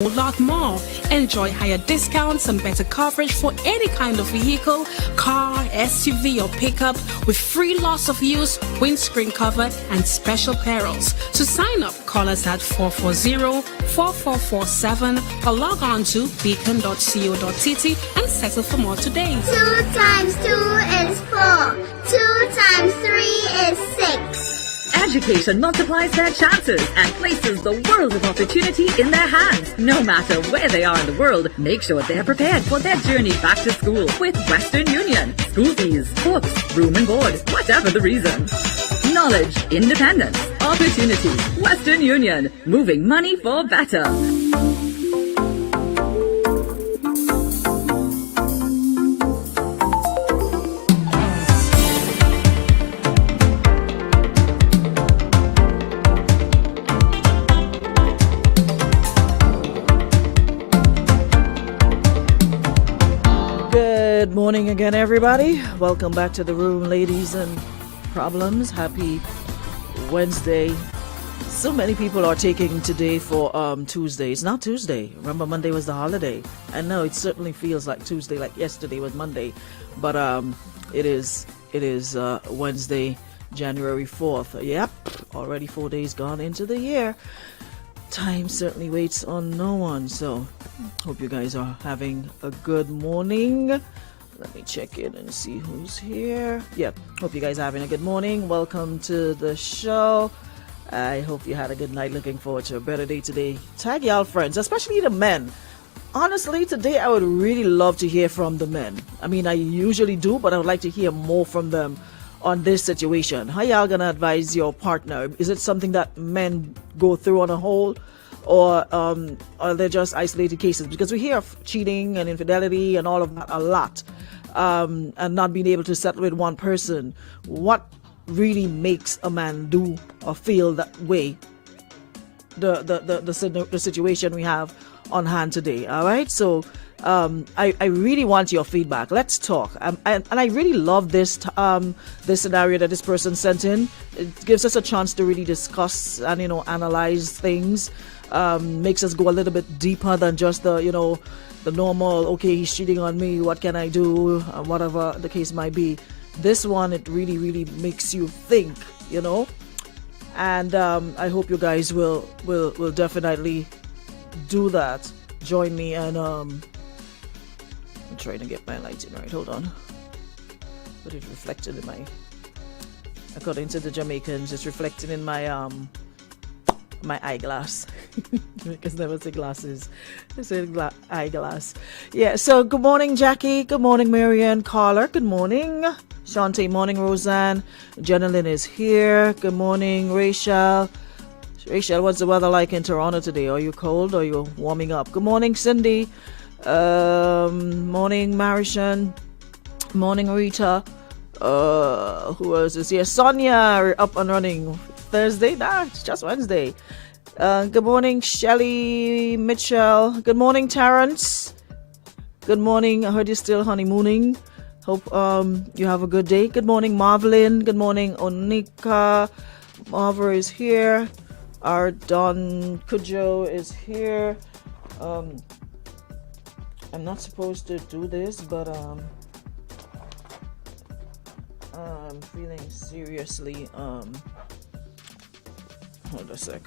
whole lot more. Enjoy higher discounts and better coverage for any kind of vehicle, car, SUV or pickup with free loss of use, windscreen cover and special perils. To sign up, call us at 440-4447 or log on to beacon.co.tt and settle for more today. 2 times 2 is 4. 2 times 3 is 6. Education multiplies their chances and places the world of opportunity in their hands. No matter where they are in the world, make sure they're prepared for their journey back to school with Western Union. School fees, books, room and board, whatever the reason. Knowledge, independence, opportunity. Western Union, moving money for better. Good morning again, everybody. Welcome back to the room, ladies and problems. Happy Wednesday. So many people are taking today for Tuesday. It's not Tuesday. Remember, Monday was the holiday. And no, it certainly feels like Tuesday, like yesterday was Monday. But it is Wednesday, January 4th. Yep, already 4 days gone into the year. Time certainly waits on no one. So hope you guys are having a good morning. Let me check in and see who's here. Yeah, hope you guys are having a good morning. Welcome to the show. I hope you had a good night. Looking forward to a better day today. Tag y'all friends, especially the men. Honestly, today I would really love to hear from the men. I mean, I usually do, but I would like to hear more from them on this situation. How y'all gonna advise your partner? Is it something that men go through on a whole, or are they just isolated cases? Because we hear of cheating and infidelity and all of that a lot, and not being able to settle with one person. What really makes a man do or feel that way? The situation we have on hand today. All right, so I really want your feedback. Let's talk. And I really love this scenario that this person sent in. It gives us a chance to really discuss and analyze things. Makes us go a little bit deeper than just the normal, okay, he's cheating on me, what can I do, whatever the case might be. This one, it really makes you think, and I hope you guys will definitely do that. Join me, and I'm trying to get my lighting right. Hold on. But it reflected in my, according to the Jamaicans, it's reflected in my my eyeglass. Because never say glasses, they say eyeglass. Yeah, so good morning, Jackie. Good morning, Marianne. Carla, good morning. Shantae, morning, Roseanne. Jenilyn is here. Good morning, Rachel. Rachel, what's the weather like in Toronto today? Are you cold or are you warming up? Good morning, Cindy. Morning, Marishan. Morning, Rita. Who else is here? Sonia, up and running. Thursday? Nah, it's just Wednesday. Good morning, Shelly Mitchell. Good morning, Terrence. Good morning. I heard you're still honeymooning. Hope you have a good day. Good morning, Marvelyn. Good morning, Onika. Marver is here. Our Don Kujo is here. I'm not supposed to do this, but I'm feeling seriously hold a sec.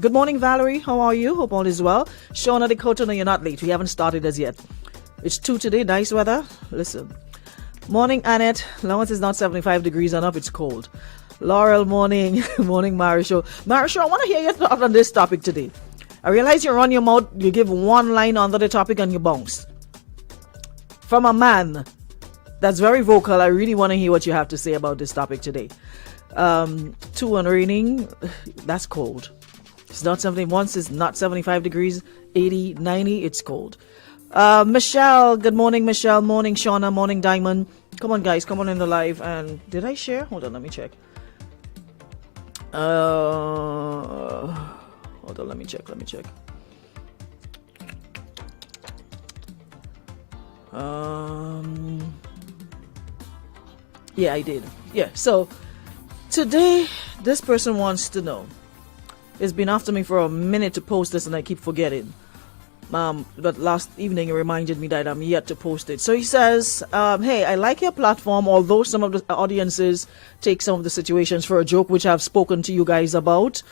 Good morning, Valerie. How are you? Hope all is well. Shauna Dakota, no, you're not late. We haven't started as yet. It's 2 today. Nice weather. Listen. Morning, Annette. Long as it's not 75 degrees and up, it's cold. Laurel, morning. Morning, Marisho. Marisho, I want to hear your thoughts on this topic today. I realize you run your mouth, you give one line under the topic and you bounce. From a man that's very vocal, I really want to hear what you have to say about this topic today. 2 and raining, that's cold. It's not 70. Once it's not 75 degrees, 80, 90, it's cold. Michelle, good morning, Michelle. Morning, Shauna. Morning, Diamond. Come on, guys, come on in the live. And did I share? Hold on, let me check. Hold on, let me check. Yeah, I did. Yeah, so today, this person wants to know. It's been after me for a minute to post this and I keep forgetting. But last evening it reminded me that I'm yet to post it. So he says, hey, I like your platform, although some of the audiences take some of the situations for a joke, which I've spoken to you guys about.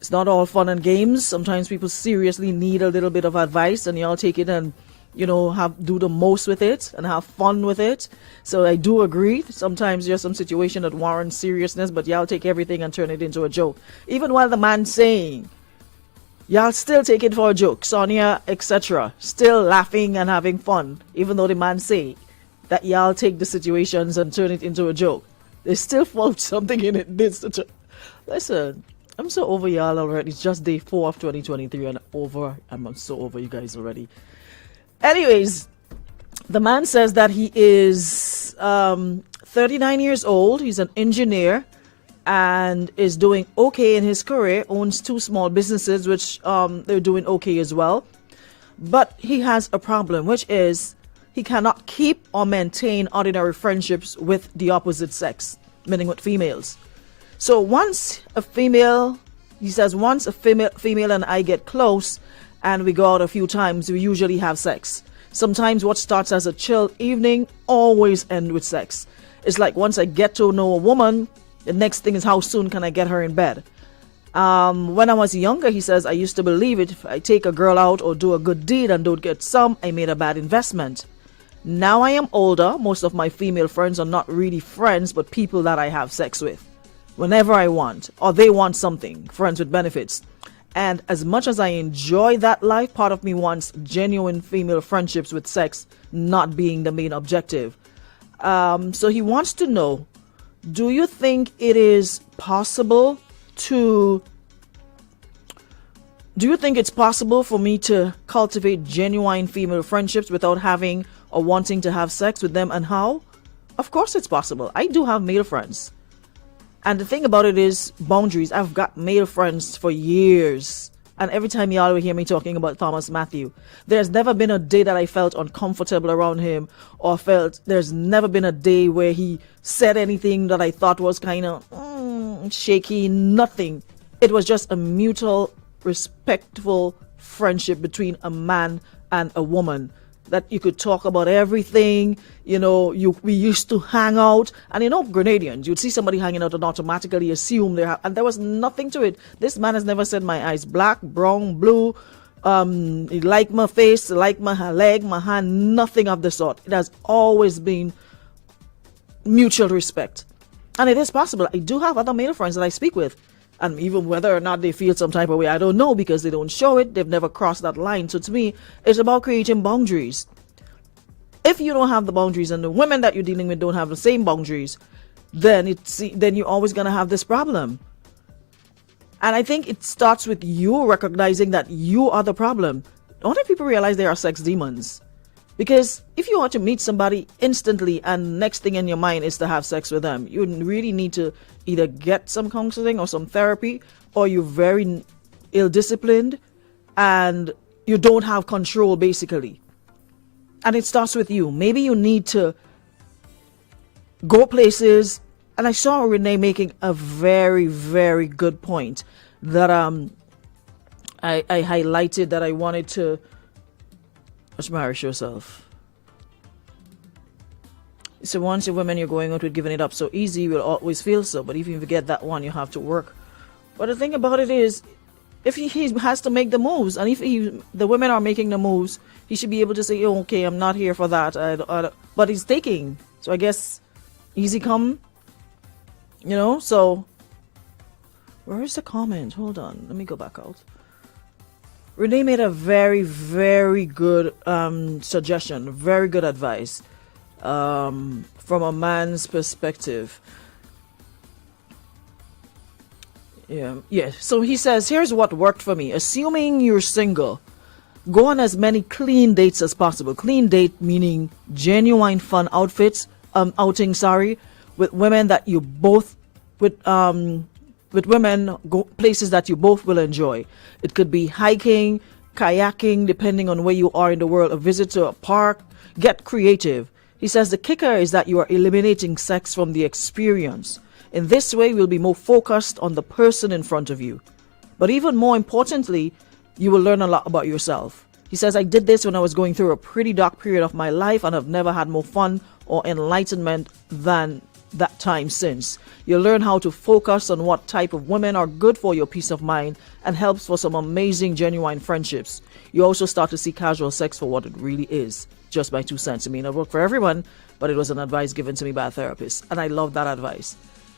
It's not all fun and games. Sometimes people seriously need a little bit of advice and y'all take it and, do the most with it and have fun with it. So I do agree. Sometimes there's some situation that warrants seriousness, but y'all take everything and turn it into a joke. Even while the man's saying, y'all still take it for a joke, Sonia, etc. Still laughing and having fun, even though the man say that y'all take the situations and turn it into a joke. They still found something in it. Listen, I'm so over y'all already. It's just day 4 of 2023 and I'm so over you guys already. Anyways, the man says that he is 39 years old. He's an engineer and is doing okay in his career, owns 2 small businesses, which they're doing okay as well. But he has a problem, which is he cannot keep or maintain ordinary friendships with the opposite sex, meaning with females. So once a female and I get close and we go out a few times, we usually have sex. Sometimes what starts as a chill evening always ends with sex. It's like once I get to know a woman, the next thing is how soon can I get her in bed. When I was younger, he says, I used to believe it. If I take a girl out or do a good deed and don't get some, I made a bad investment. Now I am older. Most of my female friends are not really friends, but people that I have sex with whenever I want, or they want something, friends with benefits. And as much as I enjoy that life, part of me wants genuine female friendships with sex not being the main objective. So he wants to know, do you think it's possible for me to cultivate genuine female friendships without having or wanting to have sex with them, and how? Of course it's possible. I do have male friends. And the thing about it is boundaries. I've got male friends for years. And every time y'all will hear me talking about Thomas Matthew, there's never been a day that I felt uncomfortable around him, or there's never been a day where he said anything that I thought was kind of shaky. Nothing. It was just a mutual, respectful friendship between a man and a woman, that you could talk about everything. We used to hang out, and Grenadians, you'd see somebody hanging out and automatically assume and there was nothing to it. This man has never said my eyes black, brown, blue, he like my face, like my leg, my hand, nothing of the sort. It has always been mutual respect. And it is possible. I do have other male friends that I speak with, and even whether or not they feel some type of way, I don't know, because they don't show it. They've never crossed that line. So to me, it's about creating boundaries. If you don't have the boundaries and the women that you're dealing with don't have the same boundaries, then you're always going to have this problem. And I think it starts with you recognizing that you are the problem. Don't let people realize they are sex demons. Because if you want to meet somebody instantly and next thing in your mind is to have sex with them, you really need to either get some counseling or some therapy, or you're very ill-disciplined and you don't have control, basically. And it starts with you. Maybe you need to go places. And I saw Renee making a very, very good point that I highlighted, that I wanted to marry yourself. So once you're women you're going out with giving it up so easy, you will always feel so. But if you forget that one, you have to work. But the thing about it is, if he has to make the moves, and if the women are making the moves, he should be able to say, oh, okay, I'm not here for that. But he's taking. So I guess easy come, so where is the comment? Hold on. Let me go back out. Renee made a very, very good suggestion, very good advice from a man's perspective. Yeah. So he says, here's what worked for me. Assuming you're single, go on as many clean dates as possible. Clean date meaning genuine fun outings, with women that you both, with women, go places that you both will enjoy. It could be hiking, kayaking, depending on where you are in the world, a visit to a park, Get creative. He says the kicker is that you are eliminating sex from the experience. In this way, you'll be more focused on the person in front of you. But even more importantly, you will learn a lot about yourself. He says, I did this when I was going through a pretty dark period of my life, and I've never had more fun or enlightenment than that time since. You'll learn how to focus on what type of women are good for your peace of mind and helps for some amazing, genuine friendships. You also start to see casual sex for what it really is. Just my 2 cents. It may not work for everyone, but it was an advice given to me by a therapist, and I love that advice.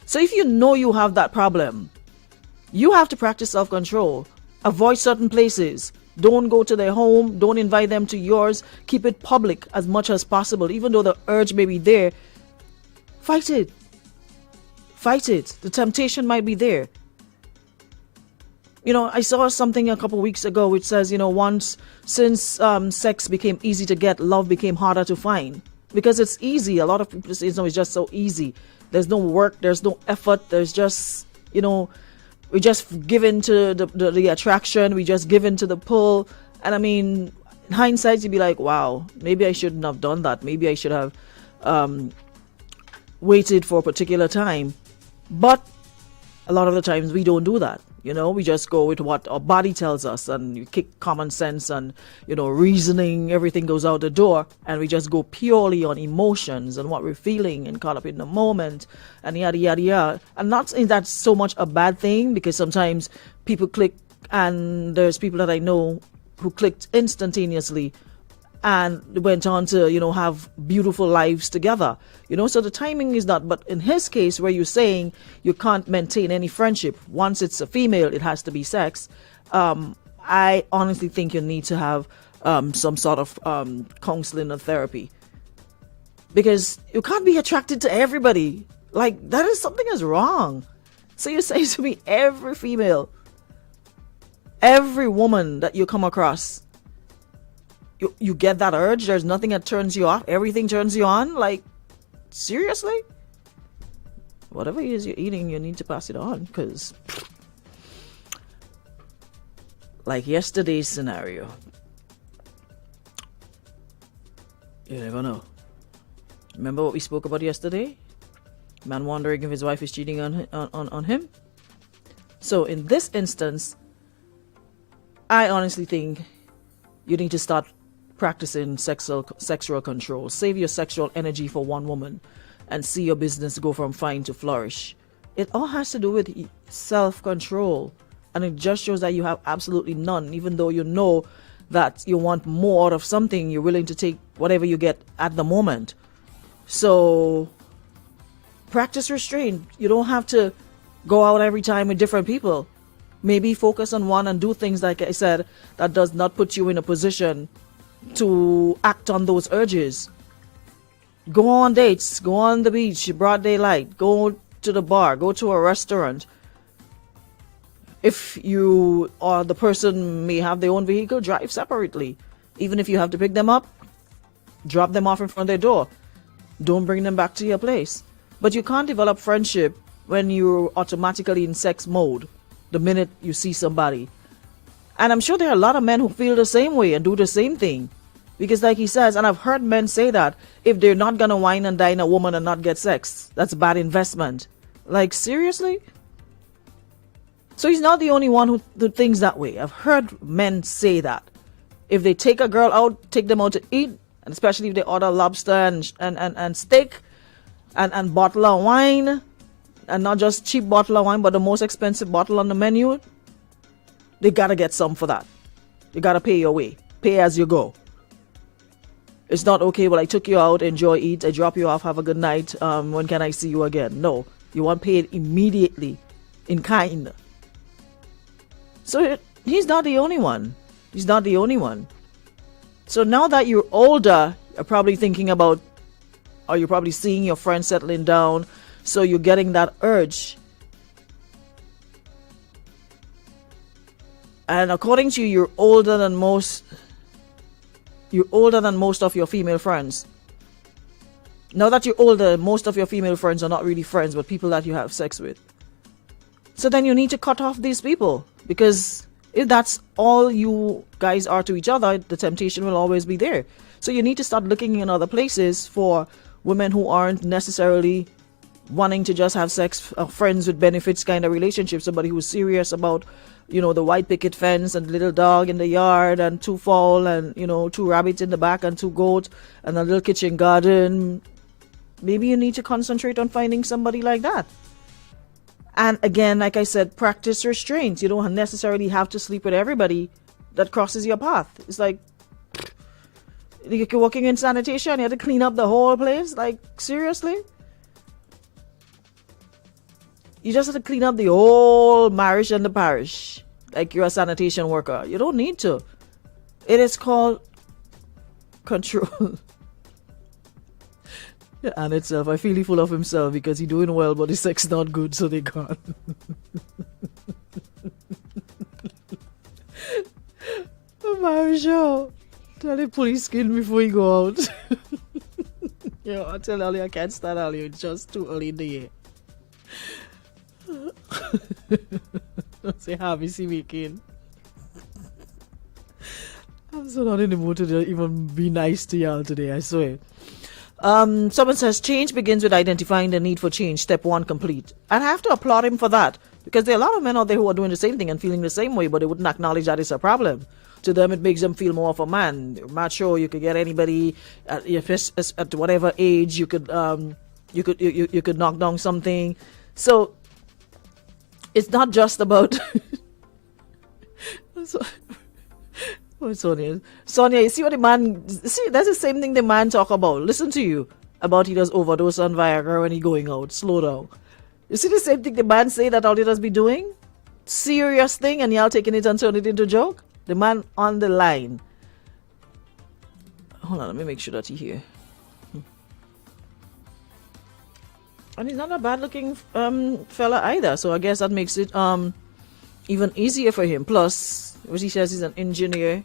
So if you know you have that problem, you have to practice self-control. Avoid certain places. Don't go to their home. Don't invite them to yours. Keep it public as much as possible. Even though the urge may be there, fight it. Fight it. The temptation might be there. You know, I saw something a couple weeks ago which says, since sex became easy to get, love became harder to find. Because it's easy. A lot of people say, it's just so easy. There's no work. There's no effort. There's just, we just give in to the attraction. We just give in to the pull. And I mean, in hindsight, you'd be like, wow, maybe I shouldn't have done that. Maybe I should have waited for a particular time. But a lot of the times we don't do that. We just go with what our body tells us, and you kick common sense and, reasoning, everything goes out the door, and we just go purely on emotions and what we're feeling and caught up in the moment and yada, yada, yada. I'm not saying that's so much a bad thing, because sometimes people click, and there's people that I know who clicked instantaneously and went on to, have beautiful lives together. So the timing is not, but in his case, where you're saying you can't maintain any friendship, once it's a female, it has to be sex. I honestly think you need to have some sort of counseling or therapy, because you can't be attracted to everybody. Like, that is something is wrong. So you say to me, every female, every woman that you come across, you get that urge. There's nothing that turns you off. Everything turns you on. Like, seriously? Whatever it is you're eating, you need to pass it on, because like yesterday's scenario, you never know. Remember what we spoke about yesterday? Man wondering if his wife is cheating on him. So in this instance, I honestly think you need to start practicing sexual control. Save your sexual energy for one woman and see your business go from fine to flourish. It all has to do with self-control, and it just shows that you have absolutely none. Even though you know that you want more out of something, you're willing to take whatever you get at the moment. So practice restraint. You don't have to go out every time with different people. Maybe focus on one and do things, like I said, that does not put you in a position to act on those urges. Go on dates, go on the beach, broad daylight, go to the bar, go to a restaurant. If you or the person may have their own vehicle, drive separately. Even if you have to pick them up, drop them off in front of their door. Don't bring them back to your place. But you can't develop friendship when you're automatically in sex mode the minute you see somebody. And I'm sure there are a lot of men who feel the same way and do the same thing. Because like he says, and I've heard men say that, if they're not going to wine and dine a woman and not get sex, that's a bad investment. Like, seriously? So he's not the only one who thinks that way. I've heard men say that. If they take a girl out, take them out to eat, and especially if they order lobster and steak and bottle of wine, and not just cheap bottle of wine, but the most expensive bottle on the menu, they gotta get some for that. You gotta pay your way. Pay as you go. It's not, okay, well, I took you out, enjoy, eat, I drop you off, have a good night, when can I see you again? No, you want paid immediately, in kind. So he's not the only one. He's not the only one. So now that you're older, you're probably thinking about, or you're probably seeing your friends settling down, so you're getting that urge. And according to you, you're older than most of your female friends. Now that you're older, most of your female friends are not really friends, but people that you have sex with. So then you need to cut off these people, because If that's all you guys are to each other, the temptation will always be there. So you need to start looking in other places for women who aren't necessarily wanting to just have sex, friends with benefits kind of relationship. Somebody who's serious about, the white picket fence and the little dog in the yard and 2 fowl and, 2 rabbits in the back and 2 goats and a little kitchen garden. Maybe you need to concentrate on finding somebody like that. And again, like I said, practice restraint. You don't necessarily have to sleep with everybody that crosses your path. It's like, you're working in sanitation, you have to clean up the whole place? Like, seriously? You just have to clean up the whole marriage and the parish. Like you're a sanitation worker. You don't need to. It is called control. And itself, I feel he full of himself because he doing well, but his sex not good, so they gone. Marisha, tell the police skin before you go out. I tell Ali I can't stand Ali. It's just too early in the year. Say happy see weekend. I'm so not in the mood to even be nice to y'all today, I swear. Someone says change begins with identifying the need for change. Step 1 complete. And I have to applaud him for that, because there are a lot of men out there who are doing the same thing and feeling the same way, but they wouldn't acknowledge that it's a problem. To them, it makes them feel more of a man. Macho, you could get anybody at whatever age. You could knock down something. So it's not just about. Oh, Sonia, you see what the man, that's the same thing the man talk about. Listen to you about he does overdose on Viagra when he going out. Slow down. You see the same thing the man say that all he does be doing? Serious thing, and y'all taking it and turning it into a joke? The man on the line. Hold on, let me make sure that he here. And he's not a bad looking fella either, so I guess that makes it even easier for him. Plus, what he says he's an engineer.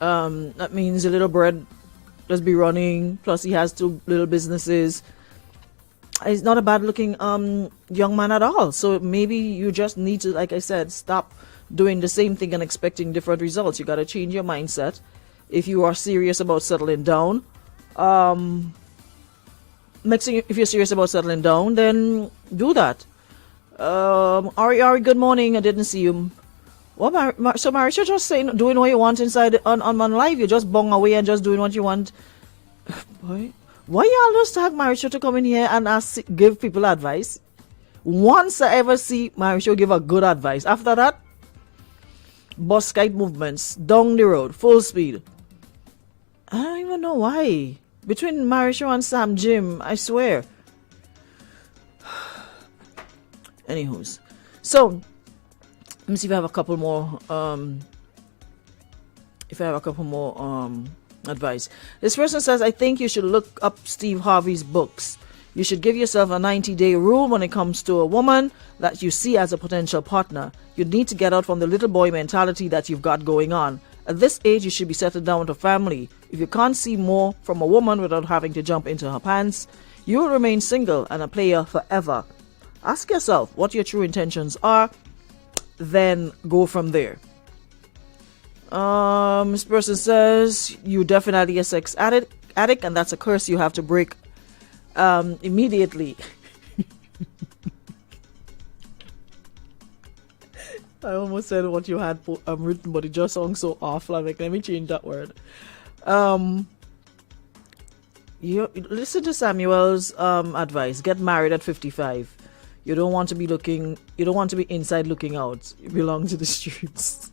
That means a little bread does be running. Plus, he has 2 little businesses. He's not a bad looking young man at all. So maybe you just need to, like I said, stop doing the same thing and expecting different results. You got to change your mindset. If you are serious about settling down, if you're serious about settling down, then do that. Ari, good morning. I didn't see you. Well, so Marisha just saying, doing what you want inside on live. You just bong away and just doing what you want. Boy, why y'all just tag Marisha to come in here and give people advice? Once I ever see Marisha give a good advice. After that, bus kite movements down the road, full speed. I don't even know why. Between Marisha and Sam Jim, I swear. Anywho's. So, let me see if I have a couple more advice. This person says, I think you should look up Steve Harvey's books. You should give yourself a 90-day rule when it comes to a woman that you see as a potential partner. You need to get out from the little boy mentality that you've got going on. At this age, you should be settled down with a family. If you can't see more from a woman without having to jump into her pants, you will remain single and a player forever. Ask yourself what your true intentions are, then go from there. This person says, you definitely a sex addict, and that's a curse you have to break immediately. I almost said what you had written, but it just sounds so awful. I'm like, let me change that word. You listen to Samuel's advice. Get married at 55. You don't want to be inside looking out. You belong to the streets.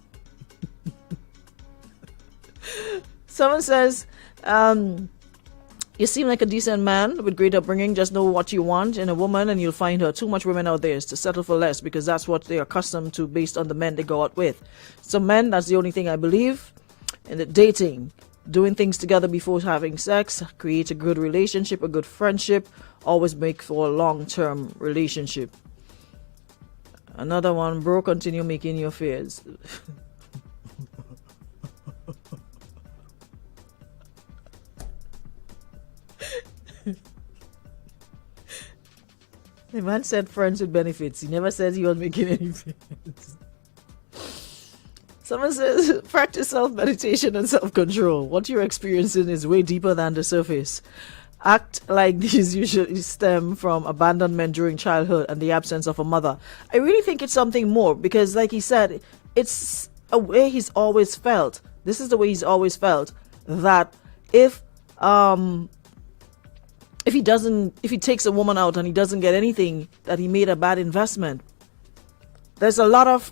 Someone says, you seem like a decent man with great upbringing. Just know what you want in a woman and you'll find her. Too much women out there is to settle for less because that's what they're accustomed to based on the men they go out with. Some men, that's the only thing I believe. In the dating, doing things together before having sex, create a good relationship, a good friendship, always make for a long-term relationship. Another one, bro, continue making your fears. The man said friends with benefits. He never says he was making any friends. Someone says, practice self-meditation and self-control. What you're experiencing is way deeper than the surface. Act like these usually stem from abandonment during childhood and the absence of a mother. I really think it's something more because, like he said, it's a way he's always felt. This is the way he's always felt, that if he takes a woman out and he doesn't get anything, that he made a bad investment. There's a lot of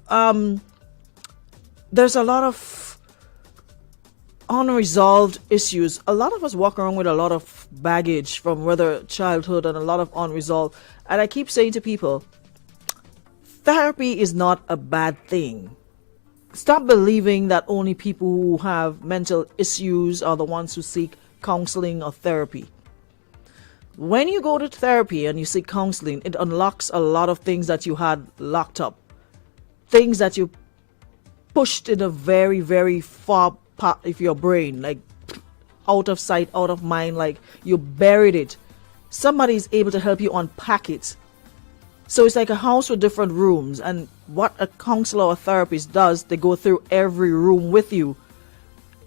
unresolved issues. A lot of us walk around with a lot of baggage from whether childhood and a lot of unresolved. And I keep saying to people, therapy is not a bad thing. Stop believing that only people who have mental issues are the ones who seek counseling or therapy. When you go to therapy and you seek counseling, it unlocks a lot of things that you had locked up. Things that you pushed in a very, very far part of your brain, like out of sight, out of mind, like you buried it. Somebody is able to help you unpack it. So it's like a house with different rooms, and what a counselor or therapist does, they go through every room with you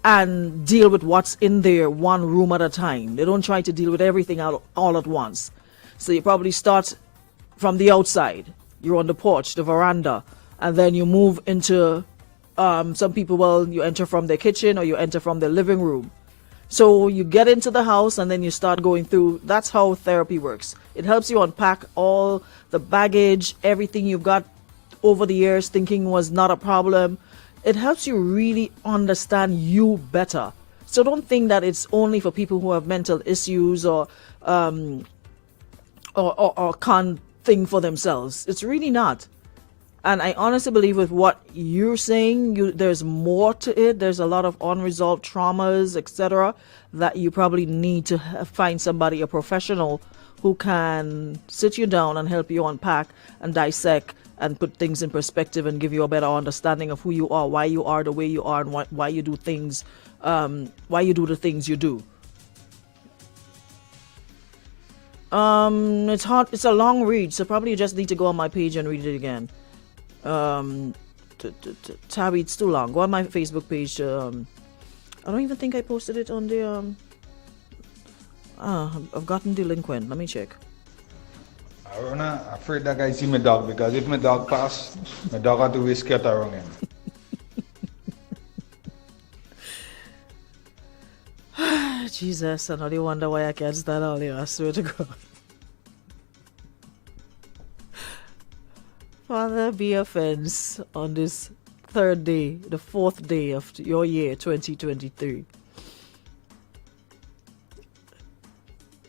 and deal with what's in there one room at a time. They don't try to deal with everything all at once. So you probably start from the outside. You're on the porch, the veranda, and then you move into some people, well, you enter from their kitchen or you enter from their living room. So you get into the house and then you start going through. That's how therapy works. It helps you unpack all the baggage, everything you've got over the years thinking was not a problem. It helps you really understand you better. So don't think that it's only for people who have mental issues or can't think for themselves. It's really not. And I honestly believe with what you're saying, there's more to it. There's a lot of unresolved traumas, etc., that you probably need to find somebody, a professional, who can sit you down and help you unpack and dissect and put things in perspective and give you a better understanding of who you are, why you are the way you are, and why you do things, why you do the things you do. It's hard. It's a long read, so probably you just need to go on my page and read it again. Tabby, it's too long. Go on my Facebook page. I don't even think I posted it on the I've gotten delinquent. Let me check. I'm afraid that guy see my dog, because if my dog pass, my dog had to whisk it around him. Jesus, I only wonder why I can't stand all here. I swear to God. Father, be offense on this third day, the fourth day of your year 2023.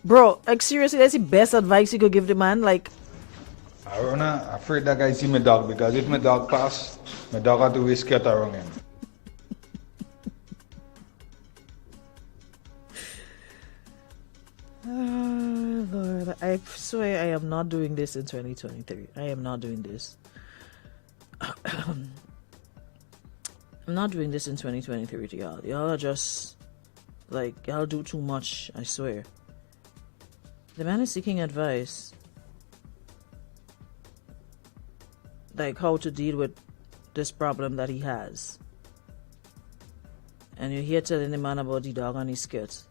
Bro, like seriously, that's the best advice you could give the man. Like, I'm afraid that guy see my dog, because if my dog pass, my dog had to whisk it around him. Lord, I swear I am not doing this in 2023. I am not doing this. I'm not doing this in 2023 to y'all. Y'all are just, like, y'all do too much, I swear. The man is seeking advice. Like, how to deal with this problem that he has. And you're here telling the man about the dog on his skirt.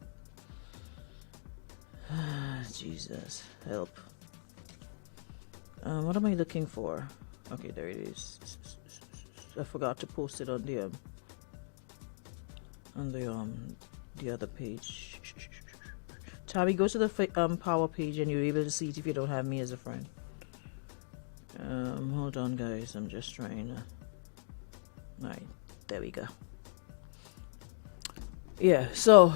Jesus, help. What am I looking for? Okay, there it is. I forgot to post it on the other page. Tabby, go to the power page and you're able to see it if you don't have me as a friend. Hold on, guys. I'm just trying to. Alright, there we go. Yeah, so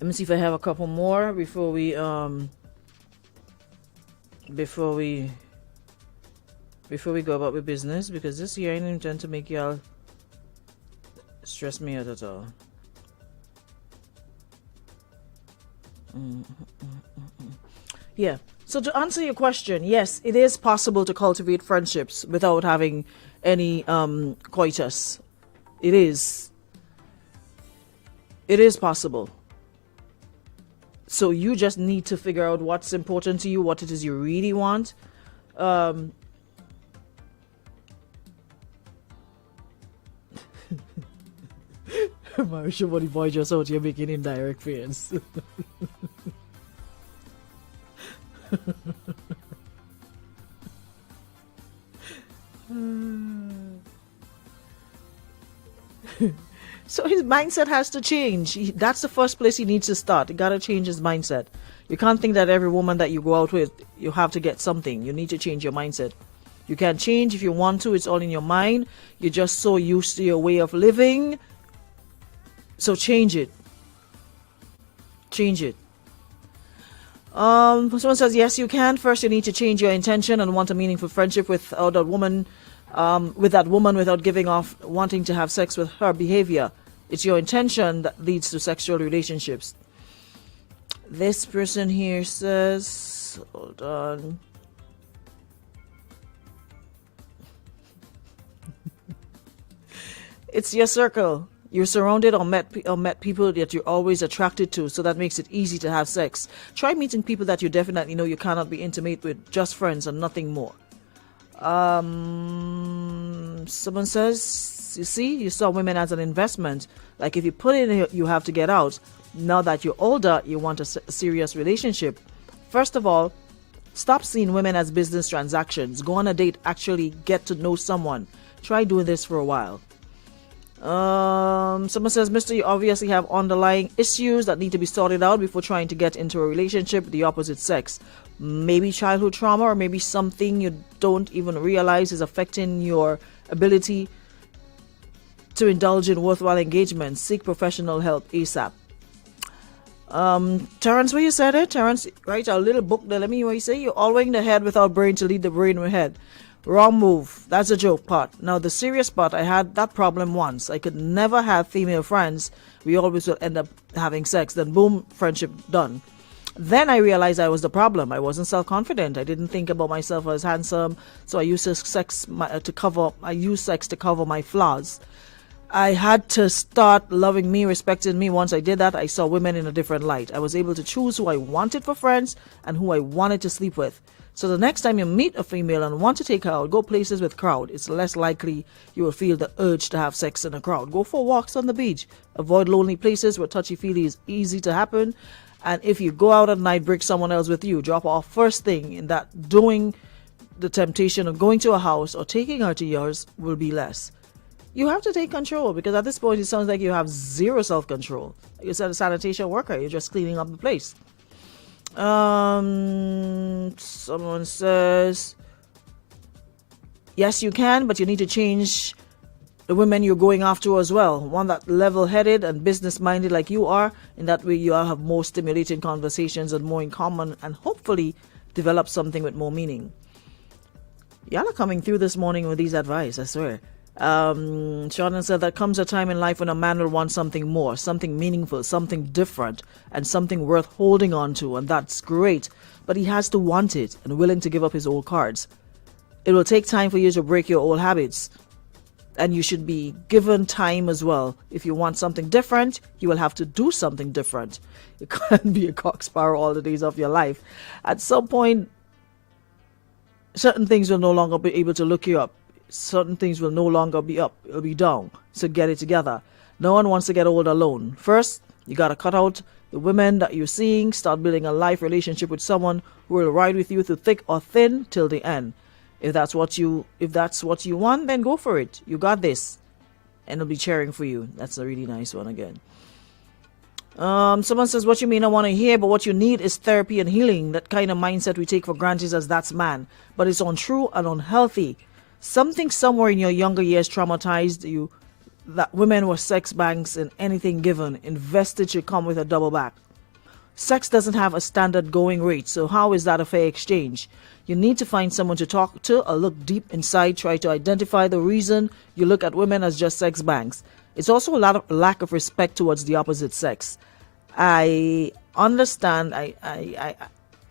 let me see if I have a couple more before we go about with business, because this year I didn't intend to make y'all stress me out at all. Yeah, so to answer your question, yes, it is possible to cultivate friendships without having any coitus. It is possible. So you just need to figure out what's important to you, what it is you really want. Marisha, but the boy just out here making indirect face. So his mindset has to change. That's the first place he needs to start. You gotta change his mindset. You can't think that every woman that you go out with, you have to get something. You need to change your mindset. You can change if you want to. It's all in your mind. You're just so used to your way of living. So change it. Change it. Someone says, yes, you can. First, you need to change your intention and want a meaningful friendship with that woman without giving off wanting to have sex with her behavior. It's your intention that leads to sexual relationships. This person here says, hold on. It's your circle. You're surrounded or met people that you're always attracted to, so that makes it easy to have sex. Try meeting people that you definitely know you cannot be intimate with, just friends and nothing more. Someone says, you see, you saw women as an investment. Like if you put in, you have to get out. Now that you're older, you want a serious relationship. First of all, stop seeing women as business transactions. Go on a date, actually get to know someone. Try doing this for a while. Someone says, Mister, you obviously have underlying issues that need to be sorted out before trying to get into a relationship with the opposite sex. Maybe childhood trauma, or maybe something you don't even realize is affecting your ability to indulge in worthwhile engagements. Seek professional help ASAP. Terrence, where you said it? Terrence, write a little book there. Let me hear what you say. You're all weighing the head without brain to lead the brain with head. Wrong move. That's a joke part. Now, the serious part, I had that problem once. I could never have female friends. We always will end up having sex. Then, boom, friendship done. Then I realized I was the problem. I wasn't self-confident. I didn't think about myself as handsome. So I used sex to cover my flaws. I had to start loving me, respecting me. Once I did that, I saw women in a different light. I was able to choose who I wanted for friends and who I wanted to sleep with. So the next time you meet a female and want to take her out, go places with crowd. It's less likely you will feel the urge to have sex in a crowd. Go for walks on the beach. Avoid lonely places where touchy-feely is easy to happen. And if you go out at night, bring someone else with you. Drop off first thing in that. Doing the temptation of going to a house or taking her to yours will be less. You have to take control, because at this point it sounds like you have zero self-control. You're a sanitation worker. You're just cleaning up the place. Someone says, yes, you can, but you need to change the women you're going after as well. One that level-headed and business-minded like you are. In that way, you all have more stimulating conversations and more in common, and hopefully develop something with more meaning. Y'all are coming through this morning with these advice, I swear. Sean said, there comes a time in life when a man will want something more, something meaningful, something different, and something worth holding on to, and that's great. But he has to want it and willing to give up his old cards. It will take time for you to break your old habits, and you should be given time as well. If you want something different, you will have to do something different. You can't be a cock sparrow all the days of your life. At some point, certain things will no longer be able to look you up. Certain things will no longer be up. It'll be down. So get it together. No one wants to get old alone. First, you got to cut out the women that you're seeing. Start building a life relationship with someone who will ride with you through thick or thin till the end. If that's what you want, then go for it. You got this. And it'll be cheering for you. That's a really nice one again. Someone says, what you mean I want to hear, but what you need is therapy and healing. That kind of mindset we take for granted as that's man. But it's untrue and unhealthy. Something somewhere in your younger years traumatized you, that women were sex banks and anything given, invested should come with a double back. Sex doesn't have a standard going rate, so how is that a fair exchange? You need to find someone to talk to or look deep inside, try to identify the reason you look at women as just sex banks. It's also a lot of lack of respect towards the opposite sex. I understand I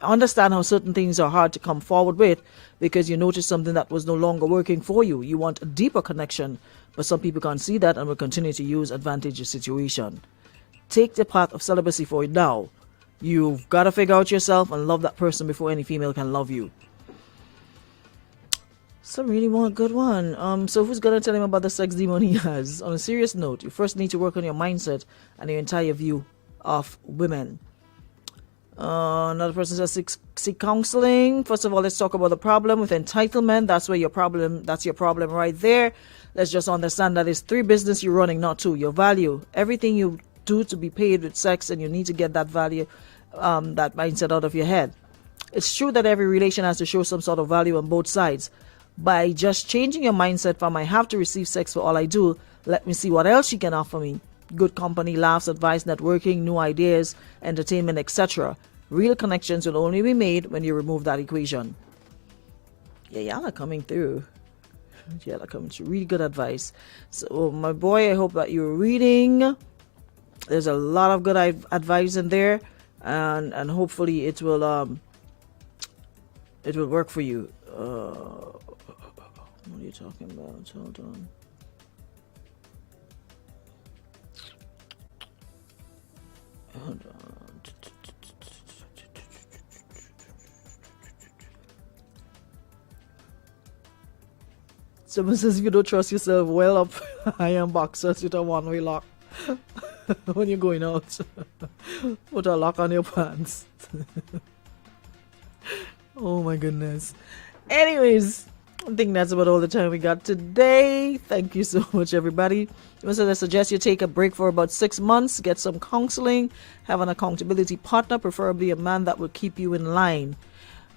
understand how certain things are hard to come forward with, because you notice something that was no longer working for you. You want a deeper connection, but some people can't see that and will continue to use advantageous situation. Take the path of celibacy for it now. You've got to figure out yourself and love that person before any female can love you. It's a really one good one. So who's gonna tell him about the sex demon he has? On a serious note, you first need to work on your mindset and your entire view of women. Another person says seek counseling. First of all, let's talk about the problem with entitlement. That's your problem right there. Let's just understand that it's 3 business you're running, not 2. Your value, everything you do to be paid with sex, and you need to get that value, that mindset out of your head. It's true that every relation has to show some sort of value on both sides. By just changing your mindset from I have to receive sex for all I do, let me see what else she can offer me. Good company, laughs, advice, networking, new ideas, entertainment, etc. Real connections will only be made when you remove that equation. Yeah, y'all are coming through. Yeah, they're coming through. Really good advice. So, my boy, I hope that you're reading. There's a lot of good advice in there, and hopefully it will work for you. What are you talking about? Hold on. Hold on. Someone says if you don't trust yourself, well up iron boxers with a one-way lock when you're going out. Put a lock on your pants. Oh my goodness. Anyways, I think that's about all the time we got today. Thank you so much, everybody. So I suggest you take a break for about 6 months, get some counseling, have an accountability partner, preferably a man that will keep you in line.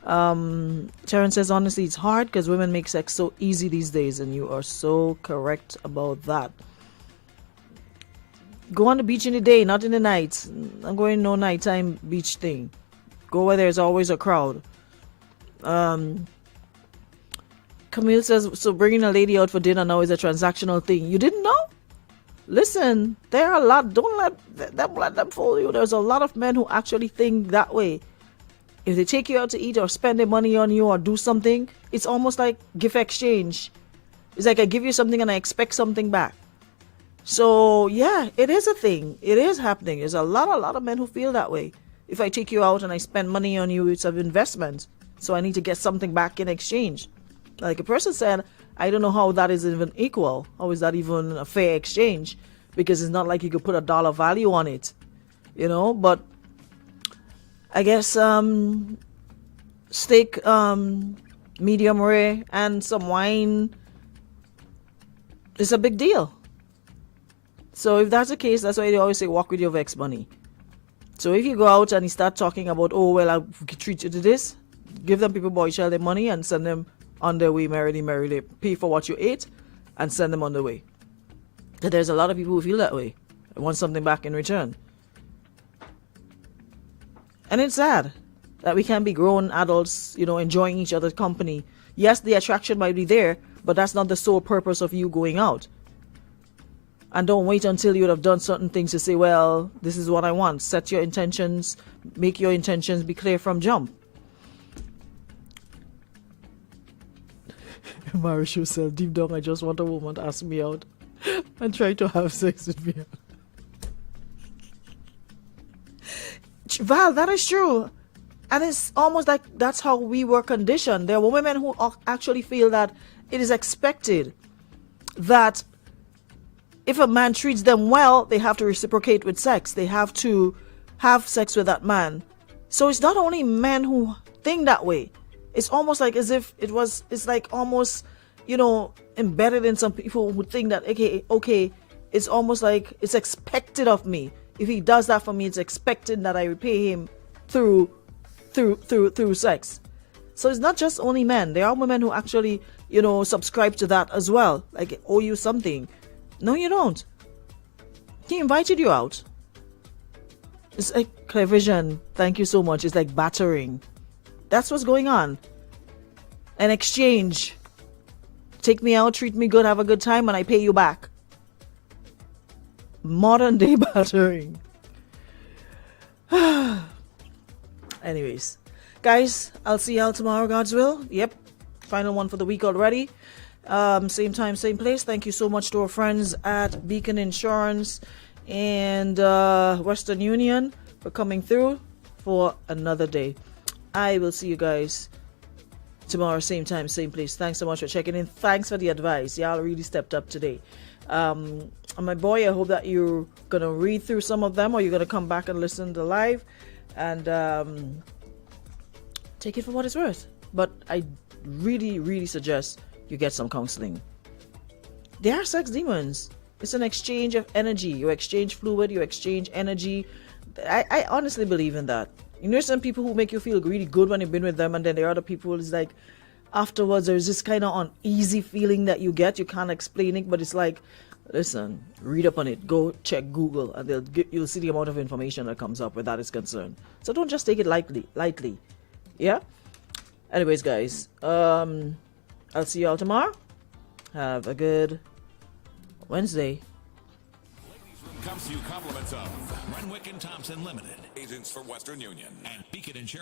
Terrence says, honestly, it's hard because women make sex so easy these days, and you are so correct about that. Go on the beach in the day, not in the night. I'm going no nighttime beach thing. Go where there's always a crowd. Camille says, so bringing a lady out for dinner now is a transactional thing. You didn't know? Listen, there are a lot. Don't let them fool you. There's a lot of men who actually think that way. If they take you out to eat or spend their money on you or do something, it's almost like gift exchange. It's like I give you something and I expect something back. So yeah, it is a thing. It is happening. There's a lot of men who feel that way. If I take you out and I spend money on you, it's an investment. So I need to get something back in exchange. Like a person said, I don't know how that is even equal. How is that even a fair exchange? Because it's not like you could put a dollar value on it, you know. But I guess steak, medium rare, and some wine is a big deal. So if that's the case, that's why they always say walk with your vex money. So if you go out and you start talking about, oh well, I'll treat you to this, give them people boy child their money and send them on their way merrily, pay for what you ate and send them on their way. But there's a lot of people who feel that way and want something back in return. And it's sad that we can't be grown adults, you know, enjoying each other's company. Yes, the attraction might be there, but that's not the sole purpose of you going out. And don't wait until you have done certain things to say, well, this is what I want. Set your intentions, make your intentions be clear from jump. Marisha said, deep down, I just want a woman to ask me out and try to have sex with me. Val, that is true. And it's almost like that's how we were conditioned. There were women who actually feel that it is expected that if a man treats them well, they have to reciprocate with sex. They have to have sex with that man. So it's not only men who think that way. It's almost like as if it's like almost, you know, embedded in some people who think that, okay, it's almost like it's expected of me. If he does that for me, it's expected that I repay him through sex. So it's not just only men. There are women who actually, you know, subscribe to that as well. Like, owe you something. No, you don't. He invited you out. It's like clear vision. Thank you so much. It's like battering. That's what's going on. An exchange. Take me out, treat me good, have a good time, and I pay you back. Modern day battering. Anyways, guys, I'll see y'all tomorrow, God's will. Yep, final one for the week already. Same time, same place. Thank you so much to our friends at Beacon Insurance and Western Union for coming through for another day. I will see you guys tomorrow, same time, same place. Thanks so much for checking in. Thanks for the advice. Y'all really stepped up today. And my boy, I hope that you're going to read through some of them or you're going to come back and listen to live and take it for what it's worth. But I really, really suggest you get some counseling. They are sex demons. It's an exchange of energy. You exchange fluid, you exchange energy. I honestly believe in that. You know, some people who make you feel really good when you've been with them, and then there are other people who's like, afterwards, there's this kind of uneasy feeling that you get. You can't explain it, but it's like, listen, read up on it. Go check Google, and you'll see the amount of information that comes up where that is concerned. So don't just take it lightly. Yeah? Anyways, guys, I'll see y'all tomorrow. Have a good Wednesday. Comes to you compliments of Renwick and Thompson Limited, agents for Western Union and Beacon Insurance.